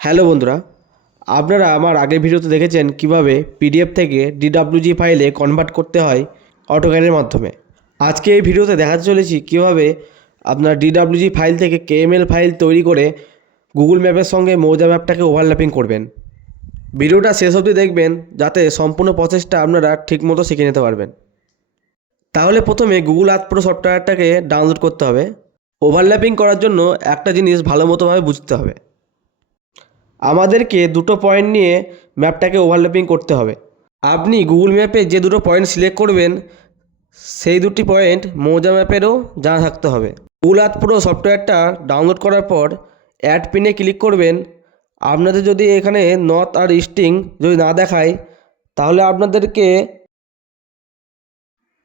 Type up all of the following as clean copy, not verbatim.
Hello বন্ধুরা, আপনারা আমার আগের ভিডিওতে দেখেছেন কিভাবে পিডিএফ থেকে ডিডব্লিউজি ফাইলে কনভার্ট করতে হয় অটোক্যাডের মাধ্যমে। আজকে এই ভিডিওতে দেখাতে চলেছি কিভাবে আপনার ডিডব্লিউজি ফাইল থেকে কেএমএল ফাইল তৈরি করে গুগল ম্যাপের সঙ্গে মৌজা ম্যাপটাকে ওভারল্যাপিং করবেন। ভিডিওটা শেষ অবধি দেখবেন যাতে সম্পূর্ণ প্রসেসটা আপনারা ঠিকমতো শিখে নিতে পারবেন। তাহলে প্রথমে গুগল আর্থ প্রো সফটওয়্যারটাকে ডাউনলোড করতে হবে। ওভারল্যাপিং করার জন্য একটা জিনিস ভালো মতোভাবে বুঝতে হবে, আমাদেরকে দুটো পয়েন্ট নিয়ে ম্যাপটাকে ওভারল্যাপিং করতে হবে। আপনি গুগল ম্যাপে যে দুটো পয়েন্ট সিলেক্ট করবেন সেই দুটি পয়েন্ট মৌজা ম্যাপেরও জানা থাকতে হবে। গুগল আর্থ প্রো সফটওয়্যারটা ডাউনলোড করার পর অ্যাড পিনে ক্লিক করবেন। আপনাদের যদি এখানে নর্থ আর ইস্টিং যদি না দেখায় তাহলে আপনাদেরকে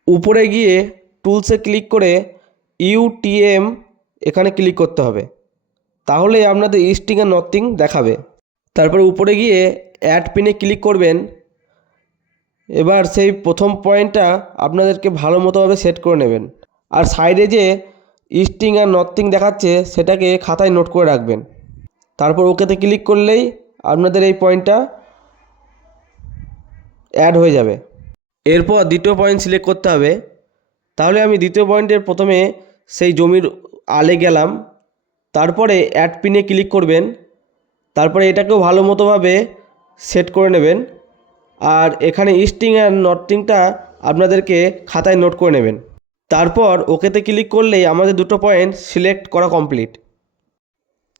উপরে গিয়ে টুলসে ক্লিক করে ইউটিএম এখানে ক্লিক করতে হবে, তাহলে আপনাদের ইস্টিং আর নর্থিং দেখাবে। তারপরে উপরে গিয়ে অ্যাড পিনে ক্লিক করবেন। এবার সেই প্রথম পয়েন্টটা আপনাদেরকে ভালো মতোভাবে সেট করে নেবেন, আর সাইডে যে ইস্টিং আর নর্থিং দেখাচ্ছে সেটাকে খাতায় নোট করে রাখবেন। তারপর ওকেতে ক্লিক করলেই আপনাদের এই পয়েন্টটা অ্যাড হয়ে যাবে। এরপর দ্বিতীয় পয়েন্ট সিলেক্ট করতে হবে। তাহলে আমি দ্বিতীয় পয়েন্টের প্রথমে সেই জমির আলে গেলাম, তারপরে অ্যাড পিনে ক্লিক করবেন। তারপরে এটাকেও ভালো মতোভাবে সেট করে নেবেন, আর এখানে ইস্টিং আর নর্থিংটা আপনাদেরকে খাতায় নোট করে নেবেন। তারপর ওকেতে ক্লিক করলেই আমাদের দুটো পয়েন্ট সিলেক্ট করা কমপ্লিট।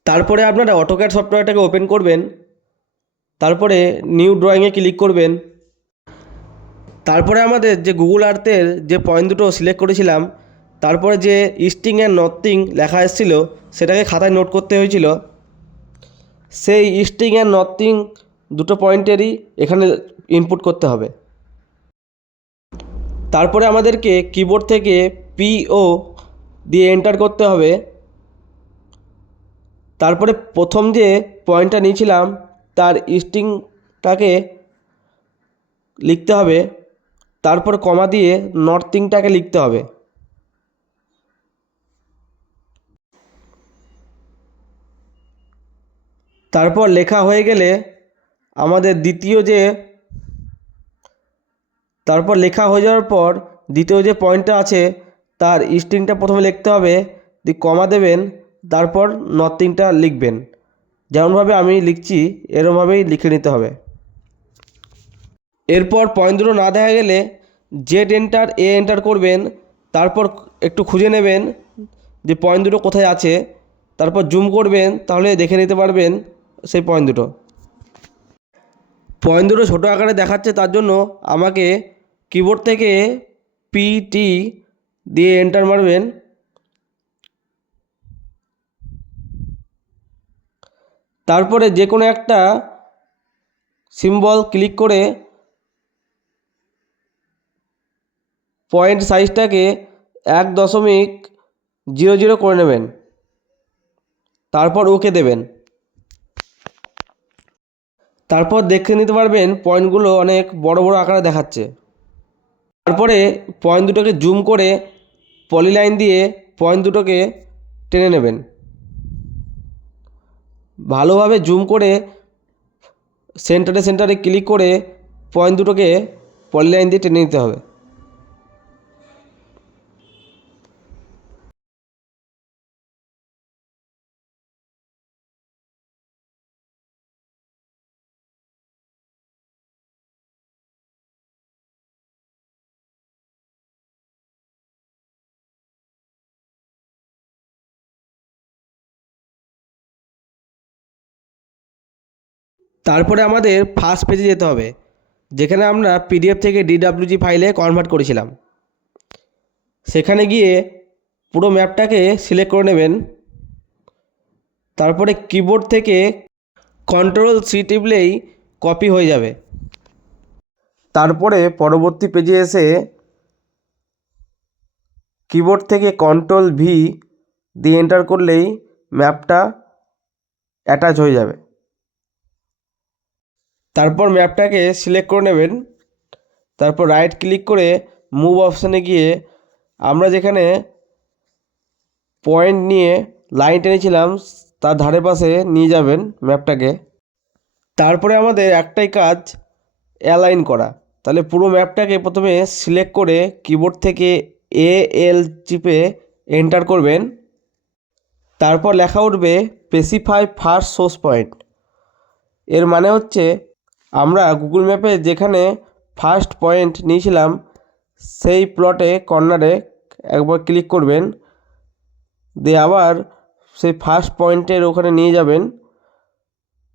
তারপরে আপনারা অটোক্যাড সফটওয়্যারটাকে ওপেন করবেন, তারপরে নিউ ড্রয়িংয়ে ক্লিক করবেন। তারপরে আমাদের যে গুগল আর্থের যে পয়েন্ট দুটো সিলেক্ট করেছিলাম, তারপরে যে ইস্টিং অ্যান্ড নর্থিং লেখা এসেছিল সেটাকে খাতায় নোট করতে হয়েছিল, সেই ইস্টিং অ্যান্ড নর্থিং দুটো পয়েন্টেরই এখানে ইনপুট করতে হবে। তারপরে আমাদেরকে কিবোর্ড থেকে পিও দিয়ে এন্টার করতে হবে। তারপরে প্রথম যে পয়েন্টটা নিয়েছিলাম তার ইস্টিংটাকে লিখতে হবে, তারপর কমা দিয়ে নর্থিংটাকে লিখতে হবে। তারপর লেখা হয়ে গেলে আমাদের তারপর লেখা হয়ে যাওয়ার পর দ্বিতীয় যে পয়েন্টটা আছে তার ইস্টিংটা প্রথমে লিখতে হবে, দিয়ে কমা দেবেন, তারপর নর্থিংটা লিখবেন। যেমনভাবে আমি লিখছি এরমভাবেই লিখে নিতে হবে। এরপর পয়েন্ট দুটো না দেখা গেলে জেড এন্টার এ এন্টার করবেন, তারপর একটু খুঁজে নেবেন যে পয়েন্ট দুটো কোথায় আছে, তারপর জুম করবেন, তাহলে দেখে নিতে পারবেন সেই পয়েন্ট দুটো। পয়েন্ট দুটো ছোটো আকারে দেখাচ্ছে, তার জন্য আমাকে কিবোর্ড থেকে পিটি দিয়ে এন্টার মারবেন। তারপরে যে কোনো একটা সিম্বল ক্লিক করে পয়েন্ট সাইজটাকে 1.00 করে নেবেন, তারপর ওকে দেবেন। তারপর দেখে নিতে পারবেন পয়েন্টগুলো অনেক বড় বড় আকারে দেখাচ্ছে। তারপরে পয়েন্ট দুটোকে জুম করে পলিলাইন দিয়ে পয়েন্ট দুটোকে টেনে নেবেন। ভালোভাবে জুম করে সেন্টারে ক্লিক করে পয়েন্ট দুটোকে পলিলাইন দিয়ে টেনে নিতে হবে। তারপরে আমাদের ফার্স্ট পেজে যেতে হবে, যেখানে আমরা পিডিএফ থেকে ডিডব্লিউজি ফাইলে কনভার্ট করেছিলাম। সেখানে গিয়ে পুরো ম্যাপটাকে সিলেক্ট করে নেবেন। তারপরে কিবোর্ড থেকে কন্ট্রোল সি টিপলেই কপি হয়ে যাবে। তারপরে পরবর্তী পেজে এসে কিবোর্ড থেকে কন্ট্রোল ভি দিয়ে এন্টার করলেই ম্যাপটা অ্যাটাচ হয়ে যাবে। তারপর ম্যাপটাকে সিলেক্ট করে নেবেন, তারপর রাইট ক্লিক করে মুভ অপশানে গিয়ে আমরা যেখানে পয়েন্ট নিয়ে লাইন টেনেছিলাম তার ধারে পাশে নিয়ে যাবেন ম্যাপটাকে। তারপরে আমাদের একটাই কাজ, অ্যালাইন করা। তাহলে পুরো ম্যাপটাকে প্রথমে সিলেক্ট করে কিবোর্ড থেকে এল চিপে এন্টার করবেন। তারপর লেখা উঠবে স্পেসিফাই ফার্স্ট সোর্স পয়েন্ট। এর মানে হচ্ছে আমরা গুগল ম্যাপে যেখানে ফার্স্ট পয়েন্ট নিয়েছিলাম সেই প্লটে কর্নারে একবার ক্লিক করবেন, দিয়ে আবার সেই ফার্স্ট পয়েন্টের ওখানে নিয়ে যাবেন,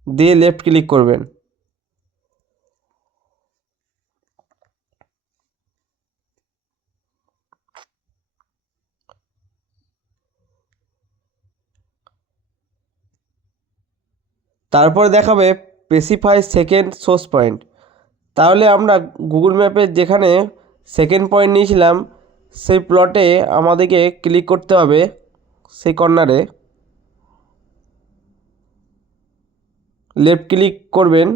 দিয়ে লেফট ক্লিক করবেন। তারপরে দেখাবে স্পেসিফাই সেকেন্ড সোর্স পয়েন্ট। তাহলে আমরা গুগল ম্যাপে যেখানে সেকেন্ড পয়েন্ট নিয়েছিলাম সেই প্লটে আমাদেরকে ক্লিক করতে হবে, সেই কর্নারে লেফট ক্লিক করবেন।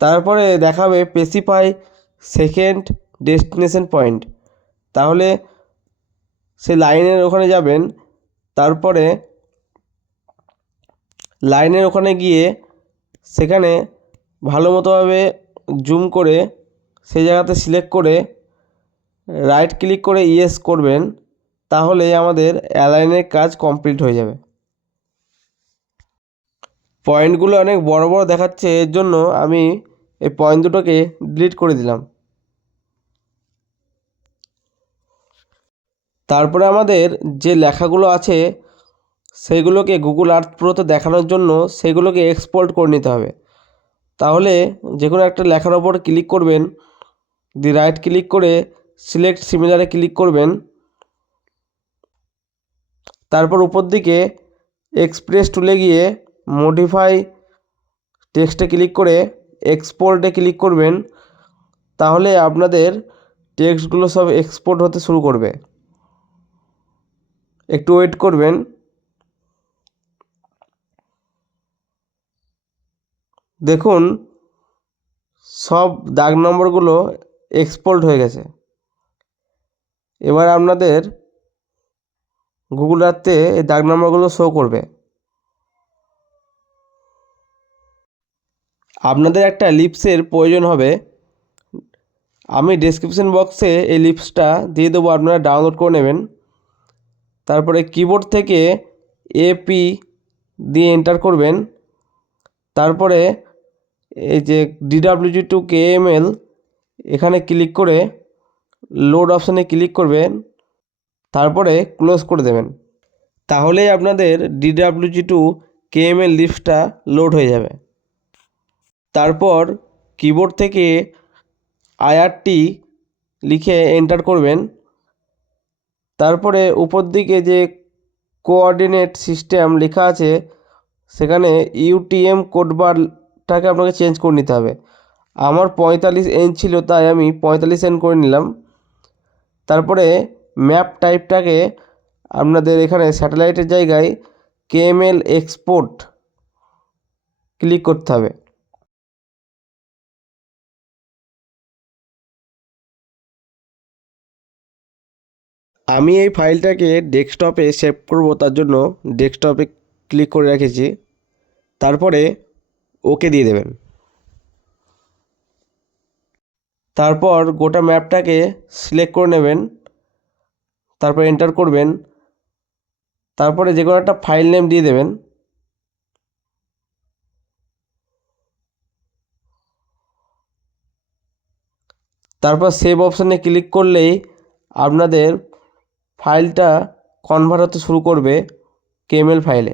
তারপরে দেখাবে স্পেসিফাই সেকেন্ড ডেস্টিনেশন পয়েন্ট। তাহলে সেই লাইনের ওখানে যাবেন, তারপরে লাইনের ওখানে গিয়ে সেখানে ভালো মতোভাবে জুম করে সেই জায়গাতে সিলেক্ট করে রাইট ক্লিক করে ইয়েস করবেন। তাহলে আমাদের অ্যালাইনের কাজ কমপ্লিট হয়ে যাবে। পয়েন্টগুলো অনেক বড় বড় দেখাচ্ছে, এর জন্য আমি এই পয়েন্ট দুটোকে ডিলিট করে দিলাম। তারপরে আমাদের যে লেখাগুলো আছে সেইগুলোকে গুগল আর্থ প্রোতে দেখানোর জন্য সেগুলোকে এক্সপোর্ট করে নিতে হবে। তাহলে যে কোনো একটা লেখার ওপর ক্লিক করবেন, দিয়ে রাইট ক্লিক করে সিলেক্ট সিমিলারে ক্লিক করবেন। তারপর উপর দিকে এক্সপ্রেস টুলে গিয়ে মডিফাই টেক্সটে ক্লিক করে এক্সপোর্টে ক্লিক করবেন। তাহলে আপনাদের টেক্সটগুলো সব এক্সপোর্ট হতে শুরু করবে। একটু ওয়েট করবেন। দেখুন সব দাগ নম্বরগুলো এক্সপোর্ট হয়ে গেছে। এবার আপনাদের গুগল আর্থে এই দাগ নম্বরগুলো শো করবে। আপনাদের একটা লিপসের প্রয়োজন হবে। আমি ডেসক্রিপশন বক্সে এই লিপসটা দিয়ে দেবো, আপনারা ডাউনলোড করে নেবেন। তারপরে কিবোর্ড থেকে এপি দিয়ে এন্টার করবেন। তারপরে এই যে DW2KML এখানে ক্লিক করে লোড অপশানে ক্লিক করবেন, তারপরে ক্লোজ করে দেবেন। তাহলেই আপনাদের DW2KML লিপসটা লোড হয়ে যাবে। তারপর কিবোর্ড থেকে IRT লিখে এন্টার করবেন। তারপরে উপর দিকে যে কোঅর্ডিনেট সিস্টেম লেখা আছে সেখানে UTM কোড বারটাকে আপনাকে চেঞ্জ করে নিতে হবে। আমার 45 ছিল, তাই আমি 45 করে নিলাম। তারপরে ম্যাপ টাইপটাকে আপনাদের এখানে স্যাটেলাইটের জায়গায় KML এক্সপোর্ট ক্লিক করতে হবে। আমি এই ফাইলটাকে ডেস্কটপে সেভ করব, তার জন্য ডেস্কটপে ক্লিক করে রেখেছি। তারপরে ওকে দিয়ে দেবেন। তারপর গোটা ম্যাপটাকে সিলেক্ট করে নেবেন, তারপর এন্টার করবেন। তারপরে যে কোনো একটা ফাইল নেম দিয়ে দেবেন। তারপর সেভ অপশানে ক্লিক করলেই আপনাদের ফাইলটা কনভার্ট হতে শুরু করবে KML ফাইলে।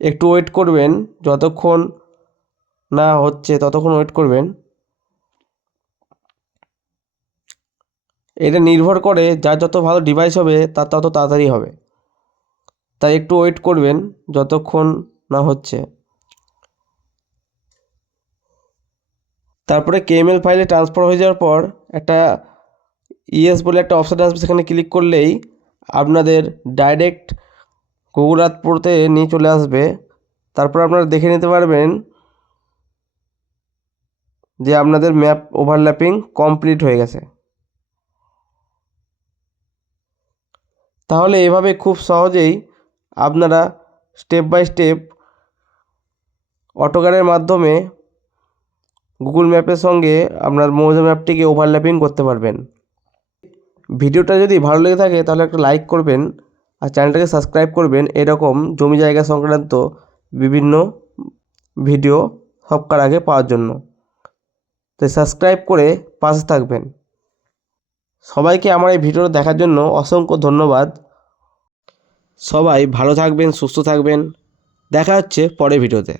একটু ওয়েট করবেন, যতক্ষণ না হচ্ছে ততক্ষণ ওয়েট করবেন। এটা নির্ভর করে যার যত ভালো ডিভাইস হবে তার তত তাড়াতাড়ি হবে, তাই একটু ওয়েট করবেন যতক্ষণ না হচ্ছে। তারপরে KML ফাইলে ট্রান্সফার হয়ে যাওয়ার পর একটা ইয়েস বলে একটা অপশান আসবে, সেখানে ক্লিক করলেই আপনাদের ডাইরেক্ট গুগল আর্থ প্রোতে নিয়ে চলে আসবে। তারপর আপনারা দেখে নিতে পারবেন যে আপনাদের ম্যাপ ওভারল্যাপিং কমপ্লিট হয়ে গেছে। তাহলে এভাবে খুব সহজেই আপনারা স্টেপ বাই স্টেপ অটোক্যাডের মাধ্যমে গুগল ম্যাপের সঙ্গে আপনার মৌজা ম্যাপটিকে ওভারল্যাপিং করতে পারবেন। ভিডিওটা যদি ভালো লেগে থাকে তাহলে একটা লাইক করবেন আর চ্যানেলটাকে সাবস্ক্রাইব করবেন এরকম জমি জায়গা সংক্রান্ত বিভিন্ন ভিডিও সবার আগে পাওয়ার জন্য। তাই সাবস্ক্রাইব করে পাশে থাকবেন। সবাইকে আমার এই ভিডিওটা দেখার জন্য অসংখ্য ধন্যবাদ। সবাই ভালো থাকবেন, সুস্থ থাকবেন। দেখা হচ্ছে পরের ভিডিওতে।